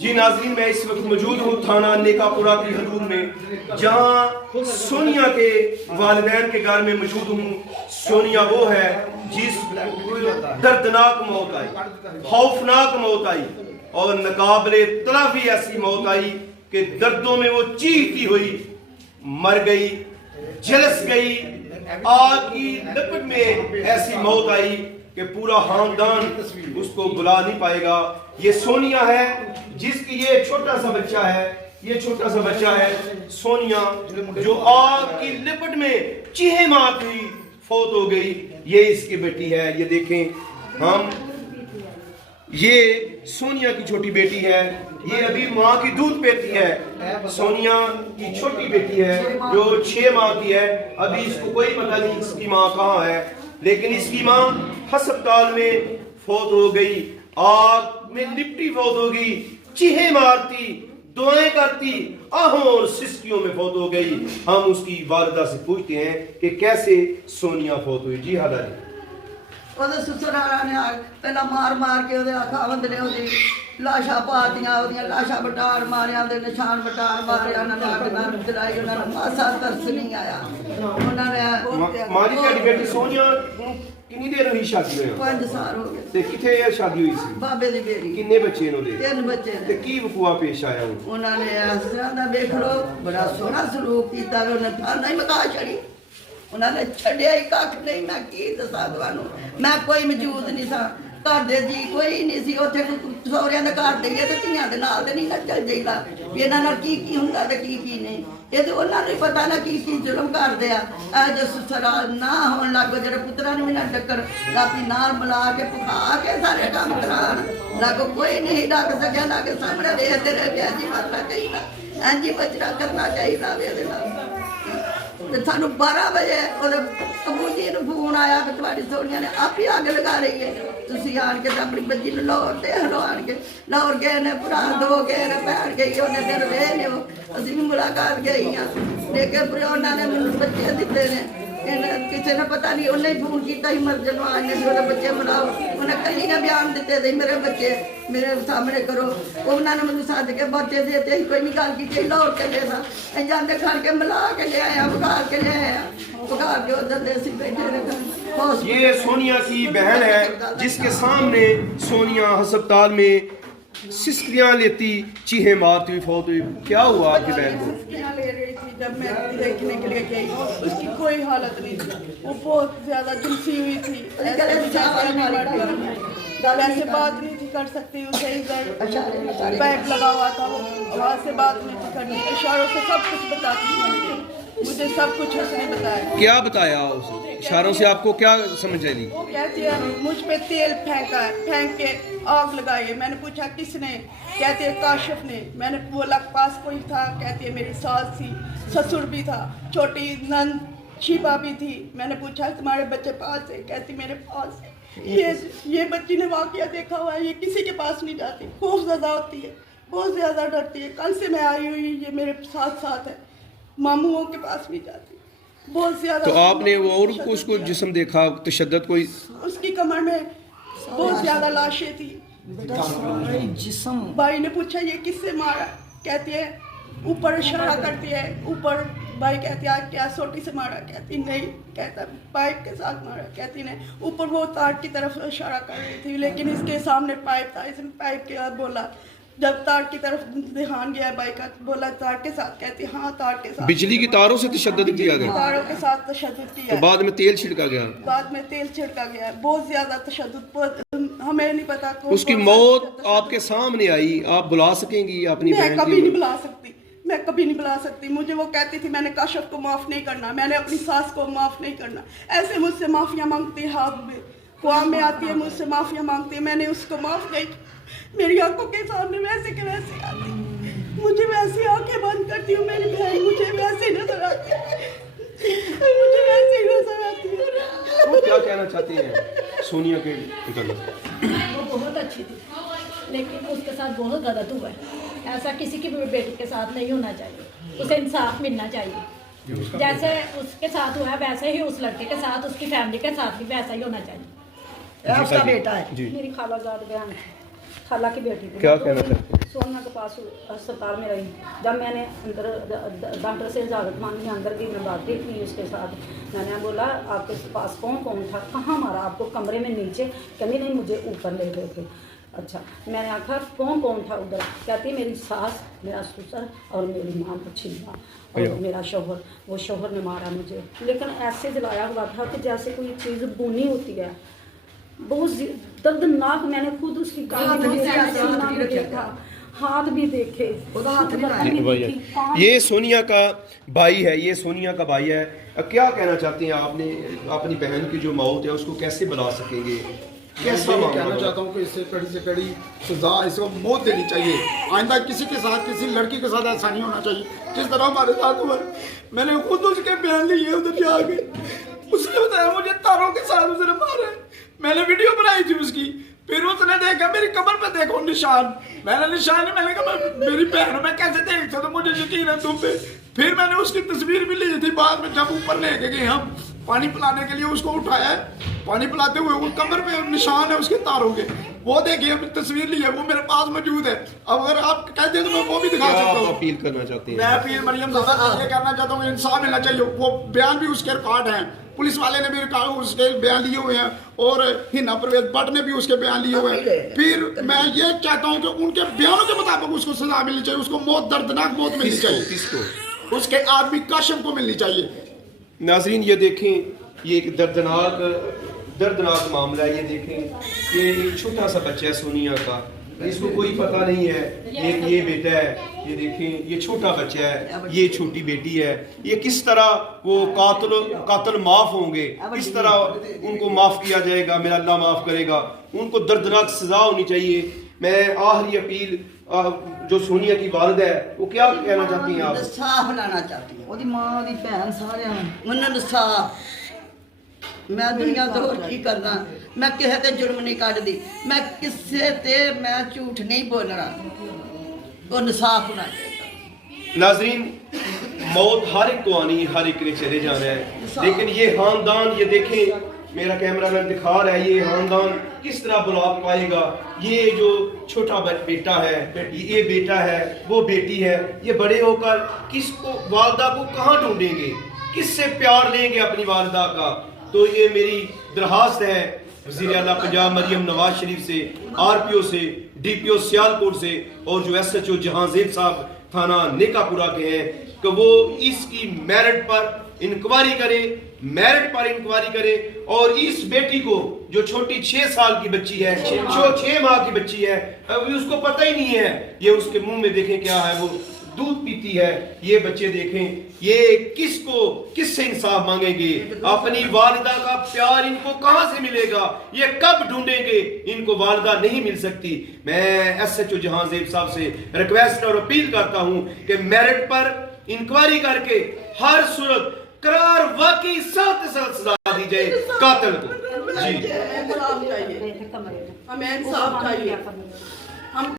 جی ناظرین، میں اس وقت موجود ہوں تھانہ نیکاپورہ کی حدود میں، جہاں سونیا کے والدین کے گھر میں موجود ہوں۔ سونیا وہ ہے جس دردناک موت آئی، خوفناک موت آئی اور ناقابل تلافی ایسی موت آئی کہ دردوں میں وہ چیختی ہوئی مر گئی، جھلس گئی، آگ کی لپٹ میں ایسی موت آئی کہ پورا خاندان اس کو بلا نہیں پائے گا۔ یہ سونیا ہے جس کی یہ چھوٹا سا بچہ ہے، یہ چھوٹا سا بچہ ہے سونیا جو آگ کی لپٹ میں چیخیں مارتی ہوئی فوت ہو گئی۔ یہ اس کی بیٹی ہے، یہ دیکھیں ہم، یہ سونیا کی چھوٹی بیٹی ہے، یہ ابھی ماں کی دودھ پیتی ہے۔ سونیا کی چھوٹی بیٹی ہے جو 6 ماہ کی ہے، ابھی اس کو کوئی پتہ نہیں اس کی ماں کہاں ہے، لیکن اس کی ماں ہسپتال میں فوت ہو گئی، آگ میں لپٹی فوت ہو گئی، چیخیں مارتی، دعائیں کرتی، آہوں اور سسکیوں میں فوت ہو گئی۔ ہم اس کی والدہ سے پوچھتے ہیں کہ کیسے سونیا فوت ہوئی۔ جی ہاں جی، ਉਹਦੇ ਸਸੁਰਾਲਾਂ ਨੇ ਪਹਿਲਾਂ ਮਾਰ ਕੇ ਉਹਦੇ ਖਾਵੰਦ ਨੇ ਉਹਦੀ ਲਾਸ਼ਾਂ ਪਾਤੀਆਂ, ਉਹਦੀਆਂ ਲਾਸ਼ਾਂ ਬਟਾਰ ਮਾਰਿਆ, ਉਹਦੇ ਨਿਸ਼ਾਨ ਬਟਾਰ ਮਾਰਿਆ, ਉਹਨਾਂ ਨੇ ਅੱਗ ਨਾਲ ਜਲਾਈ, ਉਹਨਾਂ ਨੂੰ ਮਾਸਾ ਤਰਸ ਨਹੀਂ ਆਇਆ। ਉਹਨਾਂ ਨੇ ਮਾਂ ਜੀ ਤੁਹਾਡੀ ਬੇਟੀ ਸੋਨੀਆ ਨੂੰ ਕਿੰਨੀ ਦੇਰ ਹੋਈ ਸ਼ਾਦੀ ਹੋਈ? 5 ਸਾਲ ਹੋ ਗਏ। ਤੇ ਕਿੱਥੇ ਇਹ ਸ਼ਾਦੀ ਹੋਈ ਸੀ? ਬਾਬੇ ਦੀ ਬੇੜੀ। ਕਿੰਨੇ ਬੱਚੇ ਨੇ ਉਹਦੇ? 3 ਬੱਚੇ ਤੇ ਨੇ। ਕੀ ਵਕੂਆ ਪੇਸ਼ ਆਇਆ ਉਹਨੂੰ? ਉਹਨਾਂ ਨੇ ਇਸ ਤਰ੍ਹਾਂ ਦਾ ਵੇਖ ਲਓ, ਬੜਾ ਸੋਹਣਾ ਸਲੂਕ ਕੀਤਾ ਵੀ ਉਹਨੇ ਥਾਂ ਨਹੀਂ ਮਕਾ ਛੜੀ। ਉਹਨਾਂ ਨੇ ਛੱਡਿਆ ਹੀ ਕੱਖ ਨਹੀਂ। ਮੈਂ ਕੀ ਦੱਸਾਂ ਤੁਹਾਨੂੰ, ਮੈਂ ਕੋਈ ਮੌਜੂਦ ਨਹੀਂ ਸਾਂ, ਘਰ ਦੇ ਜੀ ਕੋਈ ਨਹੀਂ ਸੀ ਉੱਥੇ। ਸਹੁਰਿਆਂ ਦੇ ਘਰ ਦੇਈਏ ਤੇ ਧੀਆਂ ਦੇ ਨਾਲ ਤੇ ਨਹੀਂ ਨਾ ਚੱਲ ਜਾਈਦਾ ਵੀ ਇਹਨਾਂ ਨਾਲ ਕੀ ਕੀ ਹੁੰਦਾ ਤੇ ਕੀ ਕੀ ਨਹੀਂ। ਇਹ ਤੇ ਉਹਨਾਂ ਨੂੰ ਪਤਾ ਨਾ ਕੀ ਕੀ ਜ਼ੁਲਮ ਕਰਦੇ ਆ। ਜੋ ਸਸਰਾ ਨਾ ਹੋਣ ਲੱਗ ਜਿਹੜੇ ਪੁੱਤਰਾਂ ਨੂੰ ਵੀ ਨਾ ਟੱਕਰ ਰਾਤੀ ਨਾਲ ਮਿਲਾ ਕੇ ਪਕਾ ਕੇ ਸਾਰੇ ਕੰਮ ਕਰਾਉਣ ਲੱਗ, ਕੋਈ ਨਹੀਂ ਲੱਗ ਸਕਿਆ ਨਾ ਕਿ ਸਾਹਮਣੇ ਵੇਖਦੇ ਰਹੇ ਵੀ ਇੰਝ ਮਰਨਾ ਚਾਹੀਦਾ, ਇੰਝ ਬਚਰਾ ਕਰਨਾ ਚਾਹੀਦਾ ਵੀ ਇਹਦੇ ਨਾਲ। ਤੇ ਸਾਨੂੰ 12 ਵਜੇ ਉਹਦੇ ਅਬੂ ਜੀ ਨੂੰ ਫੋਨ ਆਇਆ ਕਿ ਤੁਹਾਡੀ ਸੋਨੀਆ ਨੇ ਆਪ ਹੀ ਅੱਗ ਲਗਾ ਰਹੀ ਹੈ, ਤੁਸੀਂ ਆਣ ਕੇ ਤਾਂ ਆਪਣੀ ਬੱਜੀ ਨੂੰ ਲਾਹੌਰ ਤੇ ਆਣ ਕੇ ਲਾਹੌਰ ਗਏ ਨੇ, ਭਰਾ 2 ਗਏ ਨੇ, ਭੈਣ ਗਈ, ਉਹਨੇ ਫਿਰ ਵੇਖ ਲਿਓ। ਅਸੀਂ ਵੀ ਮੁਲਾਕਾਤ ਗਈ ਹਾਂ, ਲੇਕਿਨ ਫਿਰ ਉਹਨਾਂ ਨੇ ਮੈਨੂੰ ਬੱਚੇ ਦਿੱਤੇ ਨੇ। ਕਿਸੇ ਨੇ ਪਤਾ ਨਹੀਂ, ਉਹਨੇ ਹੀ ਫੋਨ ਕੀਤਾ ਸੀ ਮਰਜਨ ਨੂੰ, ਆਜ ਨੇ ਵੀ ਉਹਦੇ ਬੱਚੇ ਮਿਲਾਓ। ਉਹਨੇ ਕੱਲੀ ਨੇ ਬਿਆਨ ਦਿੱਤੇ ਦੇ ਮੇਰੇ ਬੱਚੇ ਮੇਰੇ ਸਾਹਮਣੇ ਕਰੋ। ਉਹਨਾਂ ਨੇ ਮੈਨੂੰ ਸੱਦ ਕੇ ਬੱਚੇ ਦੇ ਤੇ ਕੋਈ ਨਹੀਂ ਗੱਲ ਕੀਤੀ, ਲਾਹੌਰ ਚੱਲੇ ਸਾਂ। ਅਸੀਂ ਜਾਂਦੇ ਖੜ ਕੇ ਮਿਲਾ ਕੇ ਲਿਆਇਆ, ਬੁਖਾਰ के ले आया, बुखार के उधर देसी बैठे रहे। ये सोनिया की बहन है जिसके सामने सोनिया अस्पताल में सिस्कियां लेती, चीहे मारती हुई फौत हुई। क्या हुआ आपकी बहन को? सिस्कियां ले रही थी जब मैं देखने के लिए गई, उसकी कोई हालत नहीं थी, वो बहुत ज्यादा झुलसी हुई थी, ऐसे बात नहीं थी कर सकती। उसे इधर बैग लगा हुआ था, वो वहाँ से बात नहीं थी करनी, इशारों से सब कुछ बताती थी मुझे, सब कुछ उसने बताया। क्या बताया उसे इशारों से? आपको क्या समझ आई? वो कहती है मुझ पे तेल फेंका है, फेंक के आग लगाई है। मैंने पूछा किसने? कहती है काशिफ ने। मैंने बोला पास कोई था? कहती है मेरी सास थी, ससुर भी था, छोटी नंद शिपा भी थी। मैंने पूछा तुम्हारे बच्चे पास है? कहती मेरे पास है। ये बच्ची ने वाकया देखा हुआ है, ये किसी के पास नहीं जाती, खूब ज़्यादा होती है, बहुत ज़्यादा डरती है। कल से मैं आई हुई, ये मेरे साथ है, मामूओं के पास भी जाती, बहुत ज्यादा। तो आपने वो और को उसको जिस्म देखा, तशद्दुद कोई? उसकी कमर में बहुत ज्यादा लाशें थी। जिस्म भाई ने पूछा ये किससे मारा? कहती है ऊपर इशारा करती है, ऊपर। भाई कहती है क्या सोटी से मारा? कहती नहीं। कहता पाइप के साथ मारा। कहती नहीं, ऊपर वो तार की तरफ इशारा कर रही थी, लेकिन इसके सामने पाइप था, इसने पाइप के साथ बोला। जब तार की तरफ ध्यान गया बाइक का, बोला तार के साथ? कहती हाँ तार के साथ। बिजली की तारों से तशद्दुद किया गया? तारों के साथ तशद्दुद किया। तो बाद में तेल छिड़का गया? बाद में तेल छिड़का गया, बहुत ज्यादा तशद्दुद, हमें नहीं पता। उसकी मौत आपके सामने आई, आप बुला सकेंगी अपनी बहन? मैं कभी नहीं बुला सकती, मैं कभी नहीं बुला सकती। मुझे वो कहती थी मैंने काशिफ को माफ नहीं करना, मैंने अपनी सास को माफ नहीं करना। ऐसे मुझसे माफिया मांगती है, हाथ में ख्वाब में आती है, मुझसे माफिया मांगती है। मैंने उसको माफ नहीं, मेरी आंखों के सामने वैसे के वैसे आती, मुझे वैसे आंखें बंद करती हूँ, मेरी बहन मुझे वैसे नजर आती, मुझे वैसे नजर आती है। वो क्या कहना चाहती हैं सोनिया के मतलब? वो बहुत अच्छी थी, लेकिन उसके साथ बहुत गलत हुआ है। ऐसा किसी की भी बेटी के साथ नहीं होना चाहिए, उसे इंसाफ मिलना चाहिए। जैसे उसके साथ हुआ है वैसे ही उस लड़के के साथ, उसकी फैमिली के साथ भी वैसा ही होना चाहिए। उसका बेटा है, मेरी खालाजाद बहन, खाला की बेटी। क्या कहना चाहते हैं? सोनिया के पास अस्पताल में रही। जब मैंने अंदर डॉक्टर से इजाज़त मांगी, अंदर की मैं बातें की उसके साथ। मैंने बोला आपके पास कौन कौन था, कहाँ मारा आपको, कमरे में नीचे? कहती नहीं मुझे ऊपर ले गए थे। अच्छा, मैंने आखा कौन कौन था उधर? कहती मेरी सास, मेरा ससुर और मेरी माँ बच्ची माँ और मेरा शौहर। वो शौहर ने मारा मुझे, लेकिन ऐसे जलाया हुआ था कि जैसे कोई चीज़ बुनी होती है, बहुत दर्दनाक। मैंने खुद उसकी हाथ भी देखे, ये सोनिया का भाई है, ये सोनिया का भाई है। क्या कहना चाहते हैं आपने अपनी बहन की जो मौत है उसको कैसे बुला सकेंगे? कैसा मैं कहना चाहता हूँ कि इससे कड़ी से कड़ी सजा, इसको मौत देनी चाहिए। आइंदा किसी के साथ, किसी लड़की के साथ ऐसा नहीं होना चाहिए जिस तरह हमारे साथ हुआ। मैंने खुद उसके बयान लिए उधर जाके, उसने बताया मुझे तारों के साथ उसने मारा है। मैंने वीडियो बनाई थी उसकी, फिर उसने देखा मेरी कमर पे देखो निशान। मैंने निशान नहीं, मैंने कहा मेरी बहन मैं कैसे देख सकता, मुझे यकीन है तुम पे। फिर मैंने उसकी तस्वीर भी ली थी बाद में, जब ऊपर लेके गए हम पानी पिलाने के लिए, उसको उठाया है, पानी पिलाते हुए वो कमर पे निशान है उसके तारों के, वो देखिए तस्वीर ली है, वो मेरे पास मौजूद है। अब अगर आप कहते हैं तो मैं वो भी दिखा सकता हूँ। अपील करना चाहते हैं? मैं अपील मरियम ये करना चाहता हूँ, इंसाफ मिलना चाहिए। वो बयान भी उसके रिकॉर्ड हैं, पुलिस वाले ने भी उसके बयान लिए हुए हैं और हिना परवेज भट्ट ने भी उसके बयान लिए हुए हैं। फिर मैं ये चाहता हूँ कि उनके बयानों के मुताबिक उसको सजा मिलनी चाहिए, उसको मौत, दर्दनाक मौत मिलनी चाहिए, किसको? उसके आदमी काशिम को मिलनी चाहिए। नाज़रीन ये देखें, ये एक दर्दनाक मामला है। ये देखें कि एक छोटा सा बच्चा है सोनिया का, इसको कोई पता नहीं है ये बेटा है। ये देखें ये छोटा बच्चा है, ये छोटी बेटी है। ये किस तरह वो कातिल माफ होंगे, किस तरह उनको माफ किया जाएगा, मेरा अल्लाह माफ करेगा। उनको दर्दनाक सजा होनी चाहिए। मैं आखिरी अपील जो सोनिया की वालिद है वो क्या कहना चाहती हैं आप? इंसाफ लाना चाहती हूँ, ਉਹਦੀ ਮਾਂ ਉਹਦੀ ਭੈਣ ਸਾਰਿਆਂ ਨੂੰ ਉਹਨਾਂ ਨੂੰ इंसाफ। ਮੈਂ ਦੁਨੀਆ ਤੋਂ ਹੋਰ ਕੀ ਕਰਨਾ, ਮੈਂ ਕਿਸੇ ਤੇ ਜੁਰਮ ਨਹੀਂ ਕੱਢਦੀ, ਮੈਂ ਕਿਸੇ ਤੇ ਮੈਂ ਝੂਠ ਨਹੀਂ ਬੋਲਣਾ, ਉਹ इंसाफ होना चाहिए। नाजरीन मौत हर एक को आनी, हर एक ने चले जाना है, लेकिन ये खानदान, ये देखें मेरा कैमरामैन दिखा रहा है, ये खानदान किस तरह बुला पाएगा। ये जो छोटा बेटा है, ये बेटा है, वो बेटी है, ये बड़े होकर किसको, वालदा को कहाँ ढूंढेंगे, किससे प्यार लेंगे अपनी वालदा का? तो ये मेरी दरखास्त है वज़ीर आला पंजाब मरियम नवाज शरीफ से, RPO से, DPO सियालकोट से और जो SHO जहांज़ेब साहब थाना नेकापुरा के हैं कि वो इसकी मेरिट पर इंक्वायरी करे, और इस बेटी को जो छोटी 6 साल की बच्ची है, 6 माह की बच्ची है, अभी उसको पता ही नहीं है। ये उसके मुंह में देखें क्या है, वो दूध पीती है। ये बच्चे देखें ये किससे इंसाफ मांगेंगे? अपनी वालिदा का प्यार इनको कहां से मिलेगा? ये कब ढूंढेंगे? इनको वालिदा नहीं मिल सकती। मैं SHO जहांज़ेब साहब से रिक्वेस्ट और अपील करता हूं कि मेरिट पर इंक्वायरी करके हर सूरत करार वाकई सख्त सजा दी जाए कातिल को। जी इंसाफ चाहिए, हमें इंसाफ चाहिए।